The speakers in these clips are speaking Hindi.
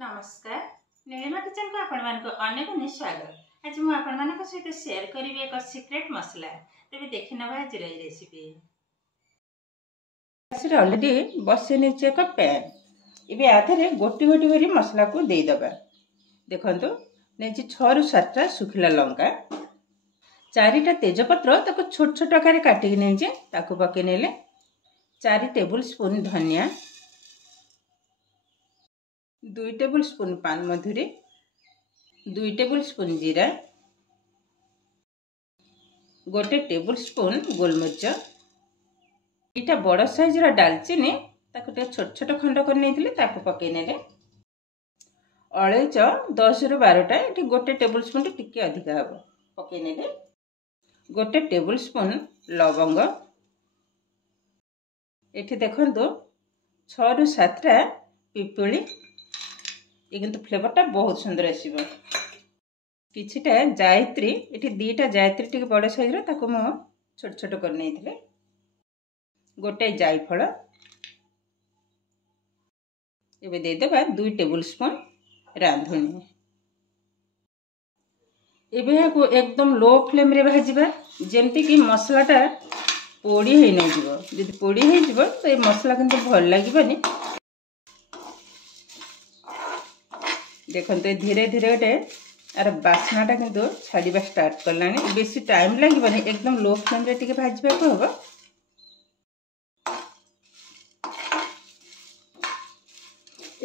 नमस्कार नीलिमा किचन को आपण मान को अनेक स्वागत। आज मु आपण मान सहित शेयर करी एक सीक्रेट मसला तेज देखि नवा आज रेसिपी ऑलरेडी बस नीचे एक पैन इबे आधे गोटी गोटी करी मसला को दे दबा। देखंतु नेची 6 रु 7टा सुखिला लंका 4टा तेजपत्र ताको छोट छोट आकार काटी नेजे ताको पके नेले 4 टेबल स्पून धनिया 2 टेबल स्पून पान मधुरी 2 टेबल स्पून जीरा 1 टेबल स्पून गोलमरीच इटा बड़ साइज रा दालचीनी ताको छोट छोट खंड कर नेथिले ताको पके नेले अलैच 10 रु 12टा एठी 1 टेबल स्पून टिके अधिक हबो पके नेले 1 टेबल स्पून लवंग एठी देखंतु 6 रु 7टा पिपली ये किंतु फ्लेवरटा बहुत सुंदर आसीबो। किछिटा जायत्री एठी 2टा जायत्री टिके बड़ साइज रा ताको मो छोट छोट कर नेथिले गोटे जायफळ एबे दे देबा 2 टेबल स्पून रांधुनी एबे को एकदम लो फ्लेम रे भाजीबा जेमति कि मसलाटा पोड़ी हे नै जिवो। जदि पोड़ी हे जिवो तो ए मसला किंतु भल लागिबनी। देखते धीरे धीरे गोटे यार बास्नाटा किंतु छाड़ा स्टार्ट कलानी बेसी टाइम लगे एकदम लो फ्लेम रे टिके भाजबा को हबो।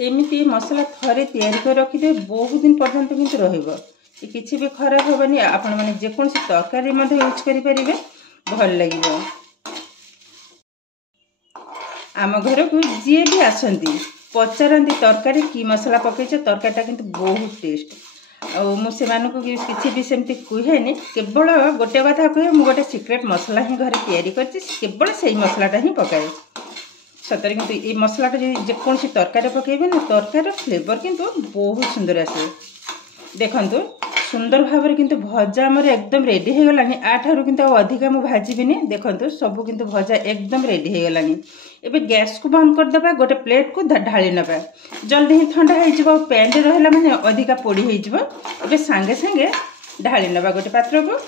एमिति मसला थरे तैयारी कर रखिदे बहुत दिन पर्यंत किंतु रहइबो किछि भी खराब होबनी। आपण माने जे कोन से तरकारी मध्ये यूज करि परिबे भल लागिबो। आम घर को जे भी आसंती पचारती तरकारी की मसला पकईच तरकारीटा किंतु बहुत टेस्ट मुझे किसी भी सेमती कहेनि केवल गोटे कथा कहे मुझे गोटे सीक्रेट मसला ही घर तैयारी केवल से मसलाटा ही पकाए सतरे किंतु ये मसलाटा जो जेकोसी तरकारी पकेबे ना तरकारी फ्लेवर किंतु बहुत सुंदर आसे। देखंतु सुंदर भाव किंतु भजा आमर एकदम रेडी हो गलानी आठारु किंतु अधिका मु भाजीबिनी। देखंतु सब किंतु भजा एकदम रेडी हो गलानी। एबे गैस को बंद कर दबा गोटे प्लेट को ढाली नबा जल्दी ही ठंडा हो जिवो पैन रे रहला माने अधिका पोड़ी हो जिवो। एबे संगे संगे ढाली नबा गोटे पात्र को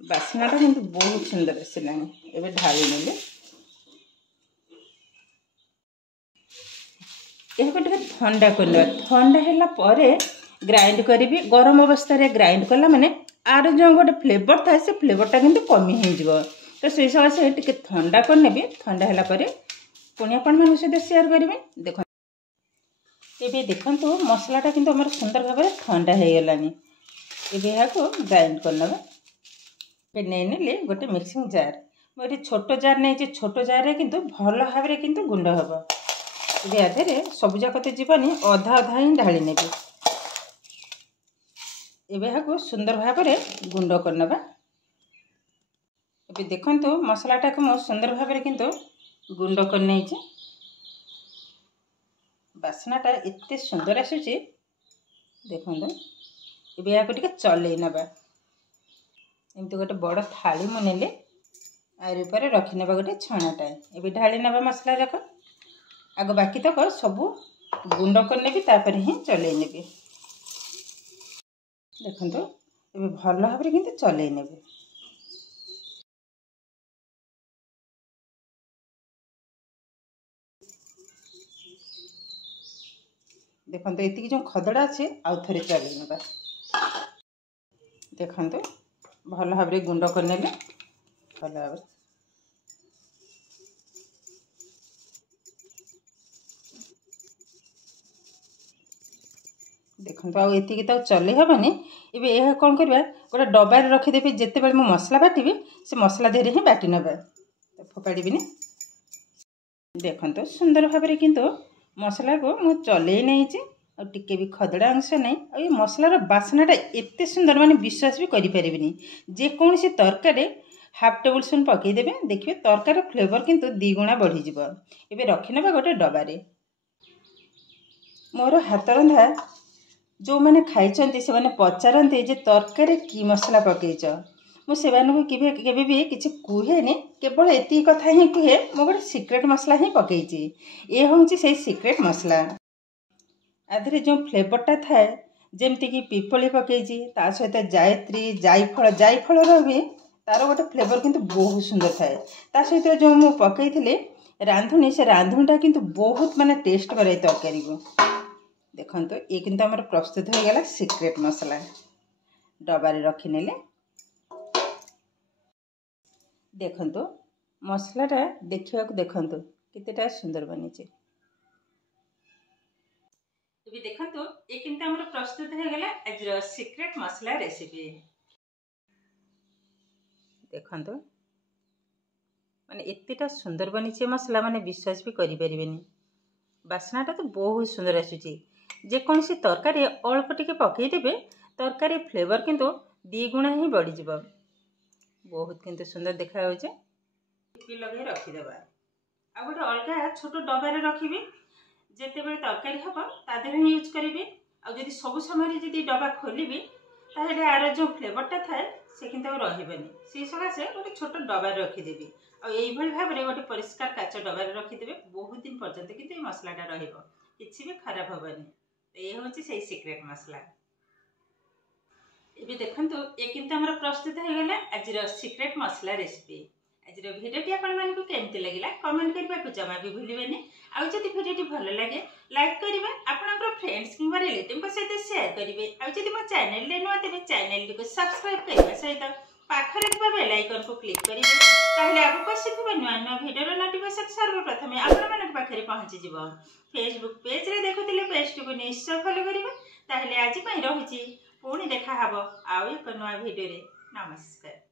बास्नाटा किंतु बहुत सुंदर आसिलानी। एबे ढाली नेले एको टिके ठंडा करले ठंडा हैला परे ग्राइंड करी गरम अवस्था रे ग्राइंड कला माने आर जो गोटे फ्लेवर था से फ्लेवरटा किंतु कमी हो जिवो। तो से सब से टिके ठंडा कर नेबे ठंडा हैला परे पुणी आपण मान सहित शेयर करिवे। देखो एबे देखंतु मसलाटा किंतु हमर सुंदर भाबरे ठंडा हो गलानी। एबे या को ग्राइंड कर नबा पे नै नेले गोटे मिक्सिंग जार मोरे छोटो जार नै जे छोटो जार रे किंतु भलो भाबरे किंतु गुंड हबो। एबे आधेरे सब जाकते जीवनी अधा अधा ही ढाली नेबे। एबे या को सुंदर भाबरे गुंड कर नबा। एबे देखंतु मसलाटा को मो सुंदर भाबरे किंतु गुंड कर नै जे बास्नाटा एते सुंदर आसुची। देखंतु एबे या को टिके चले नबा एमती गोटे बड़ थाली मु नेले आर ऊपर रखि नबा गोटे छणाटा। एबे ढाली नबा मसला जाक आग बाकी तक सब गुंड कर नेबी तापर ही चले नेबी। देखंतु एबे भल भाबरे किंतु चले नेबे। देखंतु एतिकी जो खदड़ा अच्छे आउ थरे चले नेबा। देखंतु भल भाबरे गुंड कर नेले भल भाबरे देखंतु आ एतिकी तो चले हेबनी। एबे यह कौन करबा गोटे डब्बा रे रखि देबे जेते बेले मु मसला बाटिबे से मसला देरे ही बाटी नबा फोपाड़ीबिनी। देखंतु सुंदर भाबरे किंतु मसला को मु चले नै छी आ टिके भी खदड़ा अंश नै आ ये मसला रो बासनाटा एते सुंदर माने विश्वास भी करि परिबिनी। जे कोनसी तरकारी हाफ टेबल स्पून पकई देबे देखिबे तरकारी फ्लेवर किंतु 2 गुणा बढ़ी जिवो। एबे रखि नबा गोटे डब्बा रे। मोर हाथ रंधा जो मैंने खाई से मैंने पचारती जे तरकारी की मसला पकईच मुझे केवे भी किसी कहेनि केवल एति कथा ही कहे मो गोटे सीक्रेट मसला ही पकईची ये हूँ से सीक्रेट मसला। आधे जो फ्लेवरटा थाए जमती कि पिपली पकईची ता सहित जायत्री जायफल भी तार गोटे फ्लेवर किंतु बहुत सुंदर थाए ता सहित जो मु पकई रांधुनी से रांधुनीटा किंतु बहुत माने टेस्ट करे तरकारी को देखो ये किंतु आमर प्रस्तुत हो गला सीक्रेट मसला डबारे रखिनेले देखो मसलाटा देखा देखु केतेटा सुंदर बनी देखो ये किंतु आमर प्रस्तुत हो गला आज सीक्रेट मसला रेसिपी देखो माने एतेटा सुंदर बनी मसला माने विश्वास भी करि परिबेनी बासनाटा तो बहुत सुंदर आसुची जेकोसी तरकारी अल्प टिके पकईदेवे तरकारी फ्लेवर किंतु 2 गुणा ही बढ़ी जीव बहुत किंतु सुंदर देखा लगे रखीदेवा आ गोटे अलग छोट डबारे रखी जितेबाला तरकारी हम तादेह यूज करी आदि सब समय जब डबा खोलि ताहले यार जो फ्लेवरटा थाए से किंतु रहीबनी से सकाशे गोटे छोट डबारे रखीदेवी आईभली भाव में गोटे परिष्कार काच डबारे रखीदेवे बहुत दिन पर्यंत किंतु मसलाटा रहिबो किछि भी खराब हेबनी ये हूँ से सीक्रेट मसला ये देखो ये किंतु आमर प्रस्तुत हो गला आज सीक्रेट मसला रेसिपी आज भिडियोटी आपको केमती लगे कमेंट करने को जमा भी भूलें आउ जब भिडियोटी भल लगे लाइक करेंगे आपंकर फ्रेंड्स कि रिलेटिव सहित शेयर करेंगे आदि मो चैनल नुआ तेज चैनल को सब्सक्राइब करने सहित पाखरे बेल आइकन को क्लिक करेंगे ताहले आगु आसुवा नुआ नुआ भिडियो नोटिफिकेशन सर्वप्रथम आपण पाखे पहुँची फेसबुक पेज रे देखुले पेज को निश्चय फॉलो करेंगे ताहले आज रही पुणी देखा आउ एक नुआ भिडियो नमस्कार।